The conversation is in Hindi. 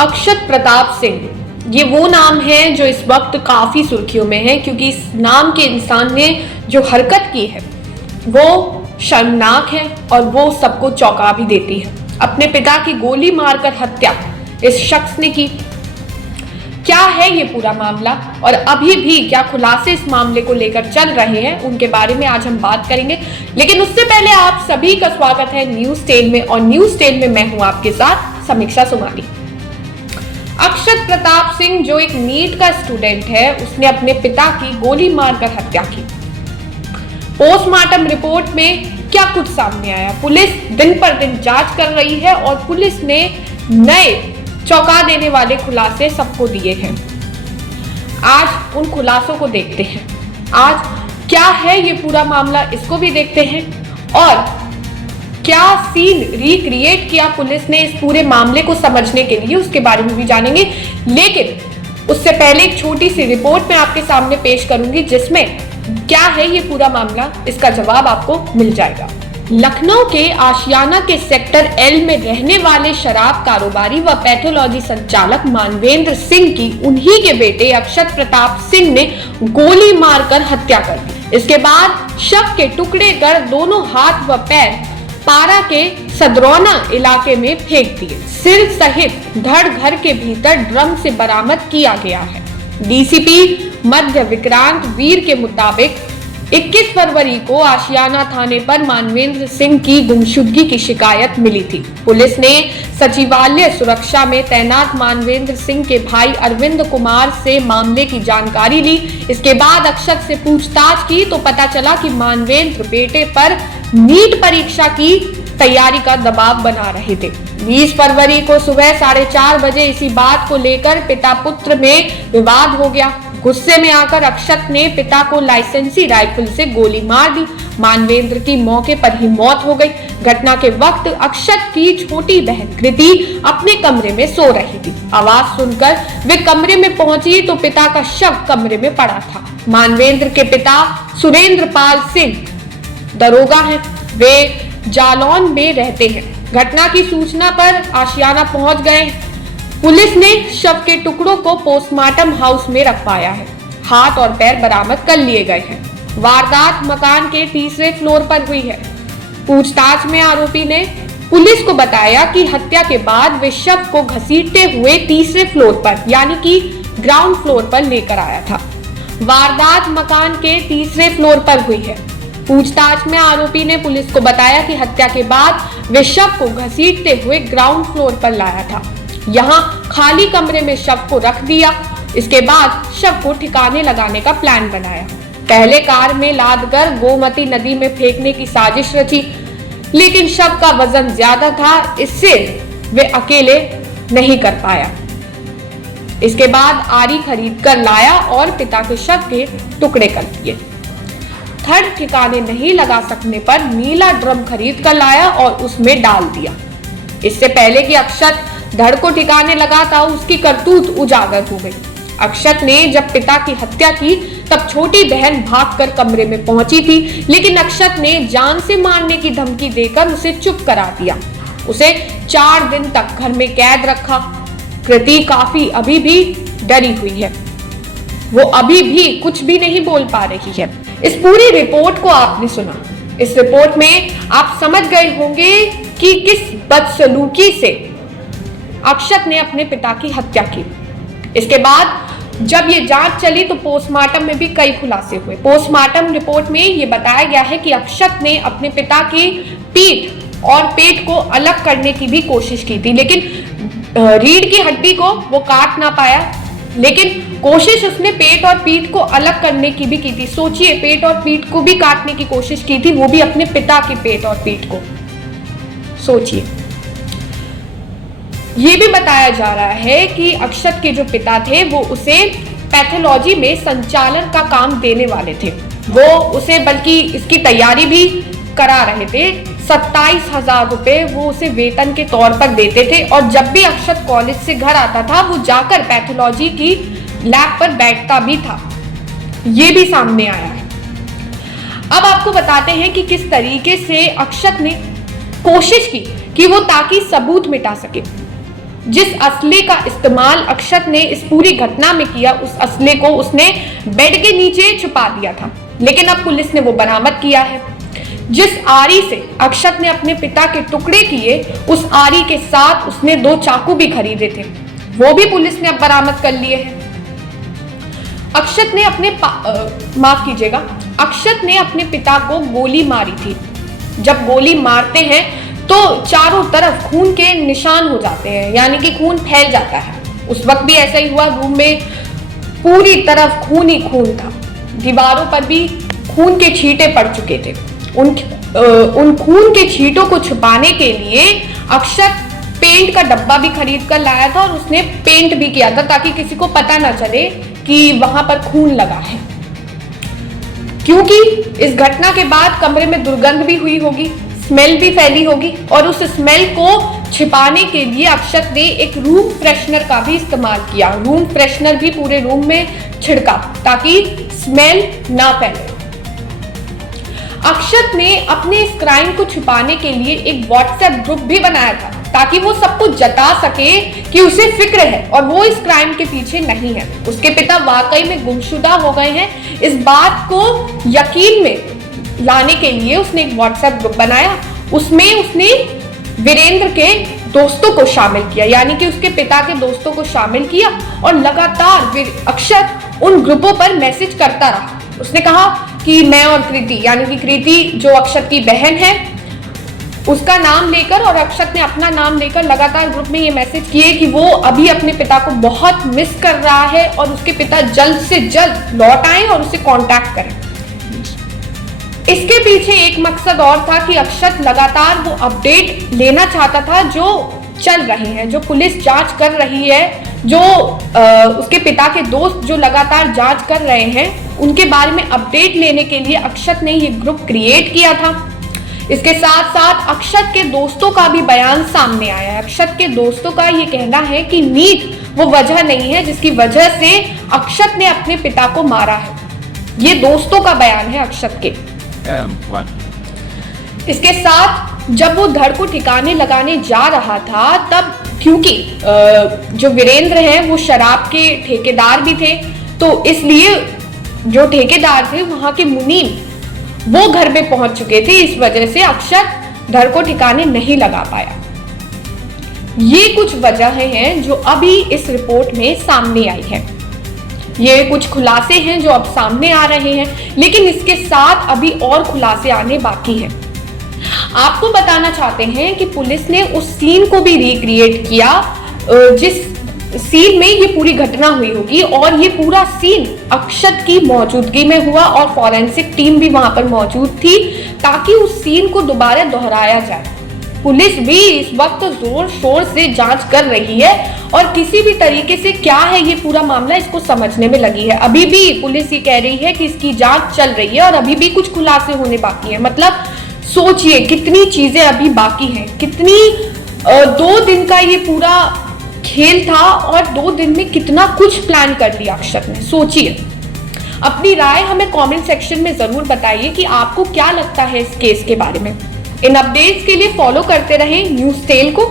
अक्षत प्रताप सिंह, ये वो नाम है जो इस वक्त काफी सुर्खियों में है, क्योंकि इस नाम के इंसान ने जो हरकत की है वो शर्मनाक है और वो सबको चौंका भी देती है। अपने पिता की गोली मारकर हत्या इस शख्स ने की। क्या है ये पूरा मामला और अभी भी क्या खुलासे इस मामले को लेकर चल रहे हैं, उनके बारे में आज हम बात करेंगे। लेकिन उससे पहले आप सभी का स्वागत है न्यूज 10 में, और न्यूज 10 में मैं हूं आपके साथ समीक्षा सोमानी। अक्षत प्रताप सिंह जो एक नीट का स्टूडेंट है, उसने अपने पिता की गोली मारकर हत्या की। पोस्टमार्टम रिपोर्ट में क्या कुछ सामने आया, पुलिस दिन पर दिन जांच कर रही है और पुलिस ने नए चौंका देने वाले खुलासे सबको दिए हैं। आज उन खुलासों को देखते हैं। आज क्या है ये पूरा मामला, इसको भी देखते हैं, और क्या सीन रिक्रिएट किया पुलिस ने इस पूरे मामले को समझने के लिए, उसके बारे में भी जानेंगे। लेकिन उससे पहले एक छोटी सी रिपोर्ट मैं आपके सामने पेश करूंगी, जिसमें क्या है ये पूरा मामला, इसका जवाब आपको मिल जाएगा। लखनऊ के आशियाना के सेक्टर एल में रहने वाले शराब कारोबारी व पैथोलॉजी संचालक मानवेंद्र सिंह की उन्हीं के बेटे अक्षत प्रताप सिंह ने गोली मारकर हत्या कर दी। इसके बाद शव के टुकड़े कर दोनों हाथ व पैर पारा के सदरौना इलाके में फेंक दिए। सिर सहित धड़ घर के भीतर ड्रम से बरामद किया गया है। डीसीपी मध्य विक्रांत वीर के मुताबिक 21 फरवरी को आशियाना थाने पर मानवेंद्र सिंह की गुमशुदगी की शिकायत मिली थी। पुलिस ने सचिवालय सुरक्षा में तैनात मानवेंद्र सिंह के भाई अरविंद कुमार से मामले की जानकारी ली। इसके बाद अक्षत से पूछताछ की तो पता चला कि मानवेंद्र बेटे पर नीट परीक्षा की तैयारी का दबाव बना रहे थे। 20 फरवरी को सुबह 4:30 बजे इसी बात को लेकर पिता पुत्र में विवाद हो गया। गुस्से में आकर अक्षत ने पिता को लाइसेंसी राइफल से गोली मार दी। मानवेंद्र की मौके पर ही मौत हो गई। घटना के वक्त अक्षत की छोटी बहन कृति अपने कमरे में सो रही थी। आवाज सुनकर वे कमरे में पहुंची तो पिता का शव कमरे में पड़ा था। मानवेंद्र के पिता सुरेंद्र पाल सिंह दरोगा हैं, वे जालौन में रहते हैं। घटना की सूचना पर आशियाना पहुंच गए। पुलिस ने शव के टुकड़ों को पोस्टमार्टम हाउस में रखवाया है। हाथ और पैर बरामद कर लिए गए हैं। वारदात मकान के तीसरे फ्लोर पर हुई है। पूछताछ में आरोपी ने पुलिस को बताया कि हत्या के बाद वे शव को घसीटते हुए तीसरे फ्लोर पर यानी कि ग्राउंड फ्लोर पर लेकर आया था। वारदात मकान के तीसरे फ्लोर पर हुई है। पूछताछ में आरोपी ने पुलिस को बताया कि हत्या के बाद वे शव को घसीटते हुए ग्राउंड फ्लोर पर लाया था। यहाँ खाली कमरे में शव को रख दिया। इसके बाद शव को ठिकाने लगाने का प्लान बनाया। पहले कार में लादकर गोमती नदी में फेंकने की साजिश रची, लेकिन शव का वजन ज्यादा था, इससे वे अकेले नहीं कर पाया। इसके बाद आरी खरीद कर लाया और पिता के शव के टुकड़े कर दिए। थर्ड ठिकाने नहीं लगा सकने पर नीला ड्रम खरीद कर लाया और उसमें डाल दिया। इससे पहले कि अक्षत धड़ को ठिकाने लगाता, उसकी करतूत उजागर हो गई। अक्षत ने जब पिता की हत्या की तब छोटी बहन भागकर कमरे में पहुंची थी, लेकिन अक्षत ने जान से मारने की धमकी देकर उसे चुप करा दिया। उसे 4 दिन तक घर में कैद रखा। कृति काफी अभी भी डरी हुई है, वो अभी भी कुछ भी नहीं बोल पा रही है। इस पूरी रिपोर्ट को आपने सुना। इस रिपोर्ट में आप समझ गए होंगे कि किस बदसलूकी से अक्षत ने अपने पिता की हत्या की। इसके बाद जब ये जांच चली तो पोस्टमार्टम में भी कई खुलासे हुए। पोस्टमार्टम रिपोर्ट में ये बताया गया है कि अक्षत ने अपने पिता की पीठ और पेट को अलग करने की भी कोशिश की थी, लेकिन रीढ़ की हड्डी को वो काट ना पाया, लेकिन कोशिश उसने पेट और पीठ को अलग करने की भी की थी। सोचिए, पेट और पीठ को भी काटने की कोशिश की थी, वो भी अपने पिता के पेट और पीठ को। सोचिए। ये भी बताया जा रहा है कि अक्षत के जो पिता थे वो उसे पैथोलॉजी में संचालन का काम देने वाले थे। वो उसे बल्कि इसकी तैयारी भी करा रहे थे। 27,000 रुपए वो उसे वेतन के तौर पर देते थे, और जब भी अक्षत कॉलेज से घर आता था वो जाकर पैथोलॉजी की लैब पर बैठता भी था। ये भी सामने आया है। अब आपको बताते हैं कि किस तरीके से अक्षत ने कोशिश की कि वो ताकि सबूत मिटा सके। जिस असले का इस्तेमाल अक्षत ने इस पूरी घटना में किया, उस असले को उसने बेड के नीचे छुपा दिया था, लेकिन अब पुलिस ने वो बरामद किया है। जिस आरी से अक्षत ने अपने पिता के टुकड़े किए, उस आरी के साथ उसने 2 चाकू भी खरीदे थे, वो भी पुलिस ने अब बरामद कर लिए हैं। अक्षत ने अक्षत ने अपने पिता को गोली मारी थी। जब गोली मारते हैं तो चारों तरफ खून के निशान हो जाते हैं, यानी कि खून फैल जाता है। उस वक्त भी ऐसा ही हुआ, रूम में पूरी तरफ खून ही खून था, दीवारों पर भी खून के छींटे पड़ चुके थे। उन खून के छींटों को छुपाने के लिए अक्षत पेंट का डब्बा भी खरीद कर लाया था और उसने पेंट भी किया था ताकि किसी को पता ना चले कि वहां पर खून लगा है, क्योंकि इस घटना के बाद कमरे में दुर्गंध भी हुई होगी, स्मेल भी फैली होगी, और उस स्मेल को छिपाने के लिए अक्षत ने एक रूम फ्रेशनर का भी इस्तेमाल किया। रूम फ्रेशनर भी पूरे रूम में छिड़का ताकि स्मेल ना फैले। अक्षत ने अपने इस क्राइम को छुपाने के लिए एक व्हाट्सएप ग्रुप भी बनाया था ताकि वो सबको जता सके कि उसे फिक्र है और वो इस क्राइम के पीछे नहीं है। उसके पिता वाकई में गुमशुदा हो गए हैं, इस बात को यकीन में लाने के लिए उसने एक व्हाट्सएप ग्रुप बनाया। उसमें उसने वीरेंद्र के दोस्तों को शामिल किया, यानी कि उसके पिता के दोस्तों को शामिल किया, और लगातार अक्षत उन ग्रुपों पर मैसेज करता रहा। उसने कहा कि मैं और कृति, यानी कि कृति जो अक्षत की बहन है, उसका नाम लेकर और अक्षत ने अपना नाम लेकर लगातार ग्रुप में ये मैसेज किए कि वो अभी अपने पिता को बहुत मिस कर रहा है और उसके पिता जल्द से जल्द लौट आए और उसे कांटेक्ट करें। इसके पीछे एक मकसद और था कि अक्षत लगातार वो अपडेट लेना चाहता था जो चल रहे हैं, जो पुलिस जांच कर रही है, जो उसके पिता के दोस्त जो लगातार जांच कर रहे हैं, उनके बारे में अपडेट लेने के लिए अक्षत ने ये ग्रुप क्रिएट किया था। इसके साथ साथ अक्षत के दोस्तों का भी बयान सामने आया है। अक्षत के दोस्तों का ये कहना है कि नीत वो वजह नहीं है जिसकी वजह से अक्षत ने अपने पिता को मारा है। ये दोस्तों का बयान है अक्षत के। इसके साथ जब वो धड़ को ठिकाने लगाने जा रहा था, तब क्योंकि जो वीरेंद्र हैं वो शराब के ठेकेदार भी थे, तो इसलिए जो ठेकेदार थे वहां के मुनीम वो घर पे पहुंच चुके थे। इस वजह से अक्षत धड़ को ठिकाने नहीं लगा पाया। ये कुछ वजहें हैं जो अभी इस रिपोर्ट में सामने आई है। ये कुछ खुलासे हैं जो अब सामने आ रहे हैं, लेकिन इसके साथ अभी और खुलासे आने बाकी हैं। आपको बताना चाहते हैं कि पुलिस ने उस सीन को भी रिक्रिएट किया जिस सीन में ये पूरी घटना हुई होगी, और ये पूरा सीन अक्षत की मौजूदगी में हुआ और फॉरेंसिक टीम भी वहां पर मौजूद थी ताकि उस सीन को दोबारा दोहराया जाए। पुलिस भी इस वक्त जोर शोर से जांच कर रही है और किसी भी तरीके से क्या है ये पूरा मामला इसको समझने में लगी है। अभी भी पुलिस ये कह रही है कि इसकी जांच चल रही है और अभी भी कुछ खुलासे होने बाकी है। मतलब सोचिए कितनी चीजें अभी बाकी हैं, कितनी 2 दिन का ये पूरा खेल था और 2 दिन में कितना कुछ प्लान कर लिया अक्षत ने। सोचिए। अपनी राय हमें कमेंट सेक्शन में जरूर बताइए कि आपको क्या लगता है इस केस के बारे में। इन अपडेट्स के लिए फॉलो करते रहें न्यूज़ टेल को।